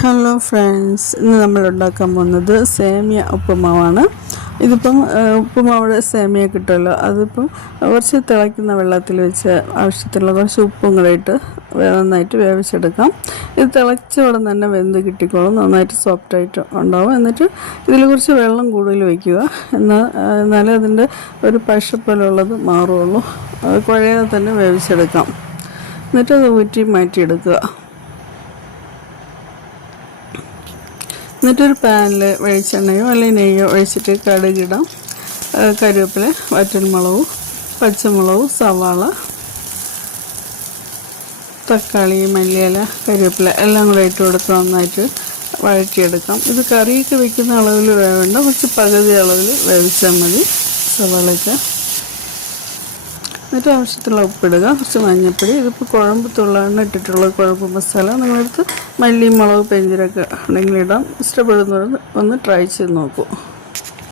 Hello friends, ഇന്ന് നമ്മൾ ഉണ്ടാക്കാൻ പോകുന്നത് സേമിയ ഉപ്പുമാവാണ്. ഇതിപ്പം ഉപ്പുമാവിടെ സേമിയ കിട്ടുമല്ലോ, അതിപ്പം കുറച്ച് തിളയ്ക്കുന്ന വെള്ളത്തിൽ വെച്ച് ആവശ്യത്തിലുള്ള കുറച്ച് ഉപ്പും കൂടെ ഇട്ട് നന്നായിട്ട് വേവിച്ചെടുക്കാം. ഇത് തിളച്ച ഉടൻ തന്നെ വെന്ത് കിട്ടിക്കോളും, നന്നായിട്ട് സോഫ്റ്റായിട്ട് ഉണ്ടാവും. എന്നിട്ട് ഇതിൽ കുറച്ച് വെള്ളം കൂടുതൽ വയ്ക്കുക, എന്നാലേ അതിൻ്റെ ഒരു പശപ്പോലുള്ളത് മാറുള്ളൂ. അത് കുഴയാതെ തന്നെ വേവിച്ചെടുക്കാം. എന്നിട്ട് അത് ഊറ്റി മാറ്റിയെടുക്കുക. എന്നിട്ടൊരു പാനിൽ വെളിച്ചെണ്ണയോ അല്ലെങ്കിൽ നെയ്യോ ഒഴിച്ചിട്ട് കടുകിടാം, കറിവേപ്പില, വറ്റൽമുളകും, പച്ചമുളകും, സവാള, തക്കാളി, മല്ലിയില, കറിവേപ്പില എല്ലാം കൂടെ ഇട്ട് കൊടുത്ത് നന്നായിട്ട് വഴറ്റിയെടുക്കാം. ഇത് കറിയൊക്കെ വയ്ക്കുന്ന അളവിൽ വേവേണ്ട, കുറച്ച് പകുതി അളവിൽ വേവിച്ചാൽ മതി സവാളയൊക്കെ. എന്നിട്ട് ആവശ്യത്തിലുള്ള ഉപ്പിടുക, കുറച്ച് മഞ്ഞൾപ്പൊടി. ഇതിപ്പോൾ കുഴമ്പത്തുള്ളതാണ് ഇട്ടിട്ടുള്ളത്, കുഴമ്പ് മസാല. നിങ്ങളടുത്ത് മല്ലി, മുളക്, പെരിഞ്ചീരകം ഉണ്ടെങ്കിൽ ഇടാം. ഇഷ്ടപ്പെടുന്നവർ ഒന്ന് ട്രൈ ചെയ്ത് നോക്കൂ.